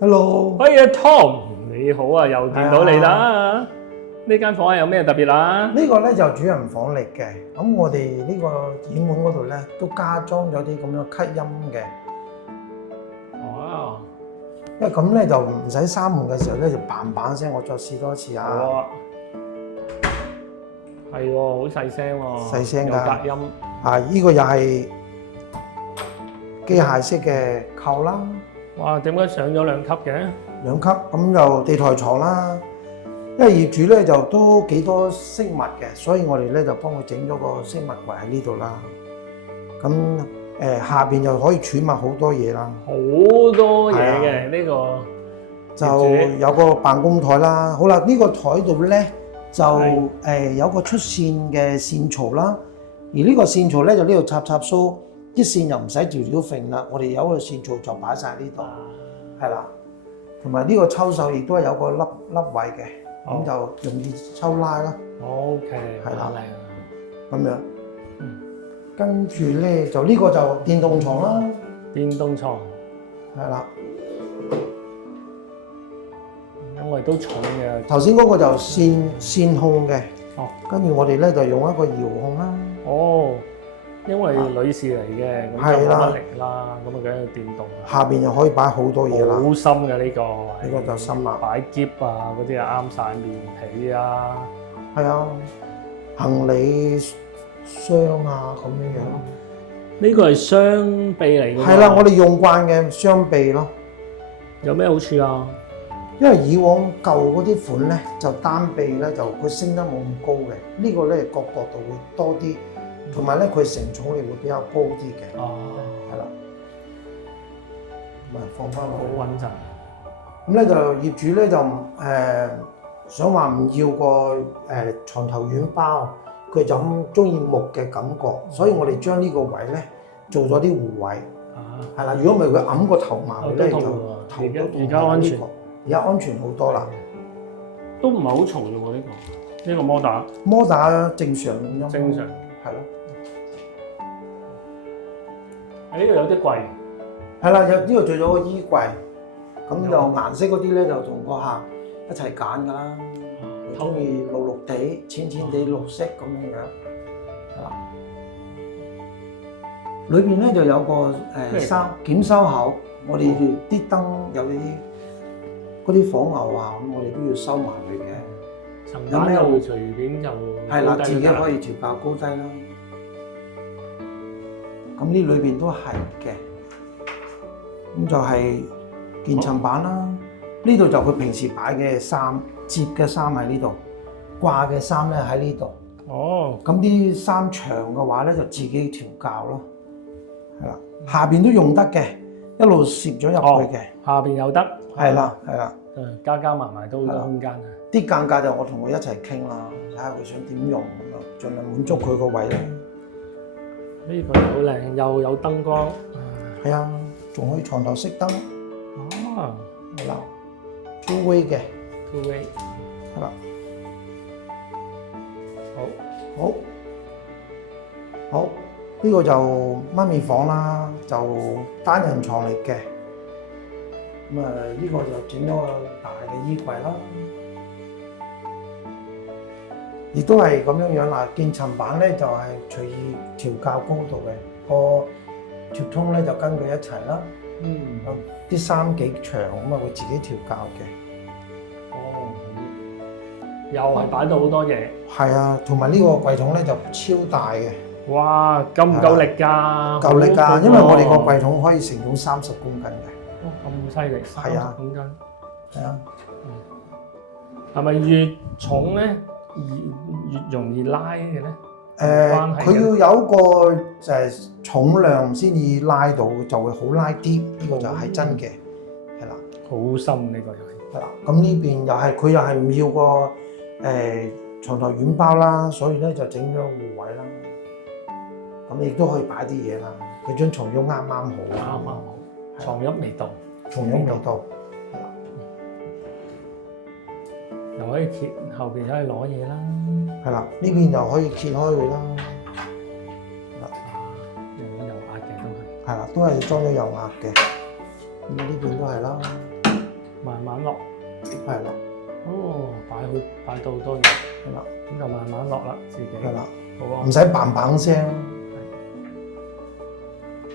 Hello，喂啊 Tom，你好啊，又見到你啦。呢間房有咩特別啊？呢個咧就主人房嚟嘅。咁我哋呢個掩門嗰度咧都加裝咗啲咁樣吸音嘅。哇！因為咁咧就唔使閂門嘅時候咧就嘭嘭聲，我再試多一次啊。哇！係喎，好細聲喎。細聲㗎。有隔音。啊，呢個又係機械式嘅扣啦，哇！點解上咗2級嘅？ 2級咁就地台床啦。因為業主咧就都幾多飾物嘅，所以我哋咧就幫佢整咗個飾物櫃喺呢度啦。咁下邊就可以儲物好多嘢啦。好多嘢嘅呢個就有個辦公台啦。好啦，呢個台度咧就有個出線嘅線槽啦。而呢個線槽咧就呢度插蘇，啲線又唔使條條揈啦。我哋有個線槽就擺晒呢度，係啦。同埋呢個抽手亦都係有個粒位嘅，咁就容易抽拉啦。OK，係啦，靚咁樣。跟住咧就呢個就電動床啦。電動床係啦。因為都重嘅。頭先嗰個就線控嘅。哦。跟住我哋咧就用一個遙控啦。哦。因為女士嚟嘅，咁就冇乜力啦，咁啊梗係電動。下邊又可以擺好多嘢啦。好深嘅呢個。呢個就深啦。擺篋啊，嗰啲啊啱晒棉被啊。係啊，行李箱啊咁樣樣。呢個係雙臂嚟嘅。係啦，我哋用慣嘅雙臂咯。有咩好處啊？因為以往舊嗰啲款咧就單臂咧就佢升得冇咁高嘅，呢個咧角度會多啲。同埋咧，佢承重力會比較高啲嘅。哦，係啦，咁啊放翻落。好穩陣。咁咧就業主咧就想話唔要個牀頭軟包，佢就咁中意木嘅感覺，所以我哋將呢個位咧做咗啲護位。係啦，如果唔係佢揞個頭埋去咧，就頭都痛。而家安全，而家安全好多啦。都唔係好嘈嘅喎，呢個摩打。摩打正常咁樣。正常。係咯。呢度有啲櫃，係啦，呢度做咗個衣櫃，咁就顏色嗰啲咧就同個客一齊揀㗎啦。中意綠綠地、淺淺地綠色咁樣樣，係啦。裏邊咧就有個檢收口，我哋啲燈有啲嗰啲火牛啊，咁我哋都要收埋佢嘅。層板又隨便就係啦，自己可以調校高低啦。咁呢裏邊都係嘅，咁就係鍵層板啦。呢度就佢平時擺嘅衫，摺嘅衫喺呢度，掛嘅衫咧喺呢度。哦。咁啲衫長嘅話咧，就自己調校咯。係啦，下邊都用得嘅，一路攝咗入去嘅。下邊有得。係啦，係啦。加埋埋都好多空間啊！啲間隔就我同佢一齊傾啦，睇下佢想點用咁樣，盡量滿足佢個位啦。呢個好靚，又有燈光。係啊，仲可以床頭熄燈。哦，係啦 ，two way 嘅。two way。係啦。好。呢個就媽咪房啦，就單人床嚟嘅。咁啊，呢個就整咗個大嘅衣櫃啦。亦都係咁樣樣啦，鍵層板咧就係隨意調校高度嘅，個條通咧就跟佢一齊啦。啲衫幾長咁啊，會自己調校嘅。哦，又係擺到好多嘢。係啊，同埋呢個櫃桶咧就超大嘅。哇，夠唔夠力㗎？夠力㗎，因為我哋個櫃桶可以承重30公斤嘅。哦，咁犀利，30公斤。係啊。係咪越重咧？越容易拉嘅咧？佢要有個重量先至拉到，就會好拉啲。呢個就係真嘅，係啦。好深呢個又係。係啦，咁呢邊又係佢又係唔要個牀頭軟包啦，所以咧就整咗護位啦。咁亦都可以擺啲嘢啦。佢張床褥啱啱好。啱好。床褥未到。床褥未到。又可以揭後邊可以攞嘢啦，係啦，呢邊又可以揭開佢啦，用咗油壓嘅都係，係啦，都係裝咗油壓嘅，咁呢邊都係啦，慢慢落。係啦，哦，擺到好多嘢，係啦，咁就慢慢落啦，自己。係啦，好啊。唔使砰砰聲。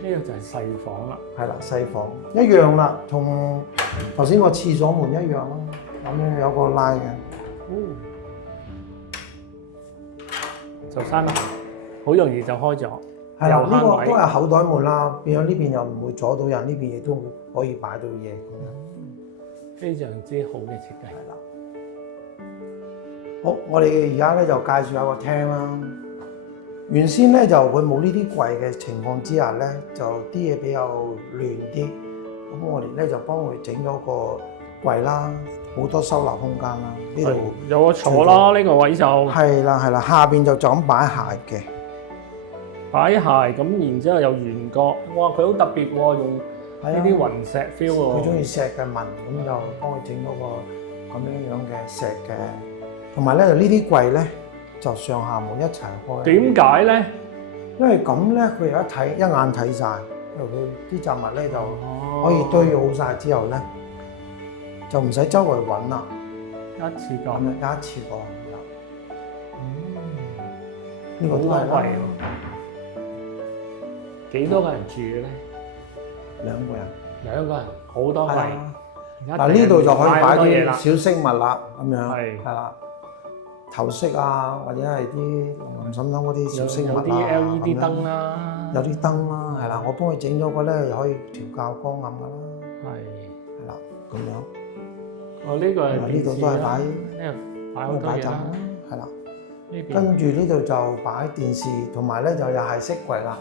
呢個就係細房啦。係啦，細房一樣啦，同頭先個廁所門一樣咯，咁樣有個拉嘅。就閂啦，好容易就開咗。係啦，呢又慳位個都係口袋門啦，變咗呢邊又唔會阻到人，呢邊亦都可以擺到嘢咁樣。非常之好嘅設計。係啦。好，我哋而家咧就介紹下個廳啦。原先咧就佢冇呢啲櫃嘅情況之下咧，就啲嘢比較亂啲。咁我哋咧就幫佢整咗個櫃啦，好多收納空間啦。呢度有個坐啦，呢個位就係啦係啦，下邊就咁擺鞋嘅。擺鞋咁，然之後有圓角，哇！佢好特別喎，用呢啲雲石 feel 喎。佢中意石嘅紋，咁就幫佢整嗰個咁樣嘅石嘅。同埋咧，呢啲櫃咧就上下門一齊開。點解咧？因為咁咧，佢有一眼睇晒，因為佢啲雜物咧就可以堆好晒之後咧，就唔使周圍揾啦，一次過咁樣一次過。呢個都係啦，幾多個人住嘅咧？兩個人。兩個人，好多櫃。嗱呢度就可以擺啲多嘢啦。小飾物啦，咁樣係係啦，頭飾啊，或者係啲林林沈沈嗰啲小飾物有啲啊， LED 咁樣燈啦，有啲燈啦，係啦，我幫佢整咗個咧，又可以調校光暗噶啦，係係啦，咁樣。哦，呢個係呢度都係擺，呢度擺好多嘢啦。擺陣啦，係啦。呢邊跟住呢度就擺電視，同埋咧就又係飾櫃啦，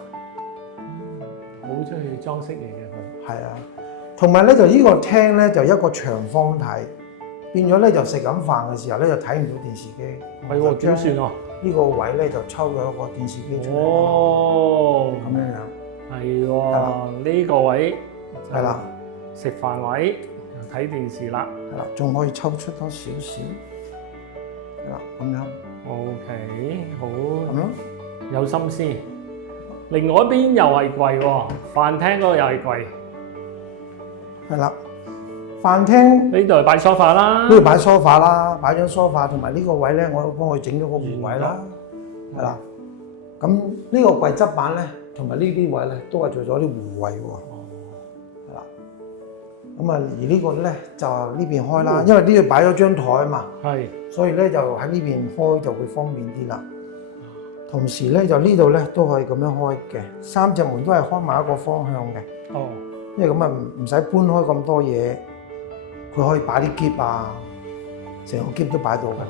好中意裝飾嘢嘅佢。係啊。同埋咧就呢個廳咧就一個長方體，變咗咧就食緊飯嘅時候咧就睇唔到電視機。係喎，點算啊？呢個位咧就抽咗個電視機出嚟，哦，咁樣樣。係喎，呢個位係啦，食飯位睇電視啦。係啦，仲可以抽出多少少，係啦，咁樣， OK，好咁樣，有心思。另外一邊又係櫃喎，飯廳嗰個又係櫃。係啦，飯廳呢度係擺梳化啦，呢度擺梳化啦，擺張梳化，同埋呢個位咧，我幫佢整咗個護位啦，係啦。咁呢個櫃側板咧，同埋呢啲位咧，都係做咗啲護位喎，係啦。咁啊，而呢個咧就呢邊開啦，因為呢度擺咗張台啊嘛，係所以咧就喺呢邊開就會方便啲啦。同時咧就呢度咧都可以咁樣開嘅，三隻門都係開埋一個方向嘅。哦，因為咁啊唔使搬開咁多嘢，佢可以擺啲篋啊，成個篋都擺到㗎呢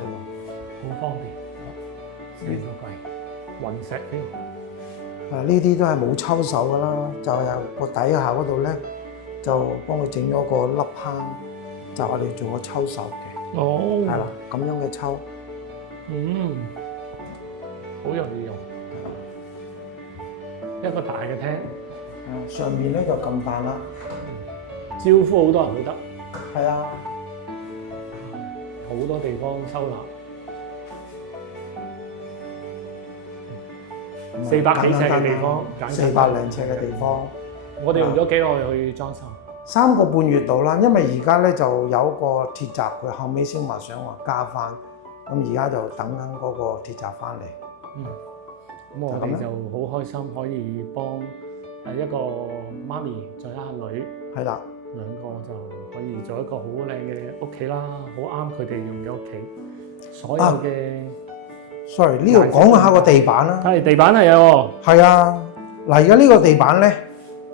好方便。呢個櫃雲石 feel。個。呢啲都係冇抽手㗎啦，就係個底下嗰度咧，就幫佢整咗個凹坑，就我哋做個抽手嘅，哦，係啦，咁樣嘅抽，嗯，好容易用。一個大嘅廳，上面咧就咁大啦，招呼好多人都得，係啊，好多地方收納。400幾尺嘅地方， 400零尺嘅地方。我哋用咗幾耐去裝修3個半月到啦，因為而家咧就有個鐵閘，佢後尾先話想話加翻，咁而家就等緊嗰個鐵閘翻嚟。咁我哋就好開心可以幫一個媽咪再一下女，係啦，兩個就可以做一個好靚嘅屋企啦，好啱佢哋用嘅屋企。所有嘅sorry， 呢度講下個地板啦。係地板係啊，係啊，嗱而家呢個地板咧，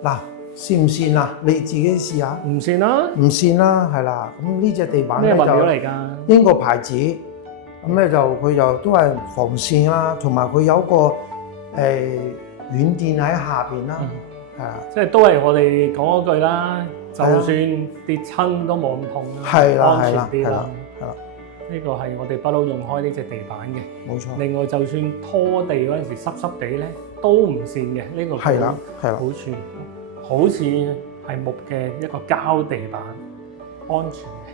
嗱跣唔跣啊？你自己試下。唔跣啦，唔跣啦，係啦。咁呢隻地板咧咩物料就嚟㗎？英國牌子，咁咧就佢就都係防跣啦，同埋佢有個軟墊喺下邊啦，係啊。即係都係我哋講嗰句啦，就算跌親都冇咁痛啦，係啦，安係啦，係啦全啲啦。，係啦，呢個係我哋不嬲用開呢隻地板嘅。冇錯。另外，就算拖地嗰陣時濕濕地咧，都唔跣嘅。呢個係啦，係啦，好處好似係木嘅一個膠地板，安全嘅。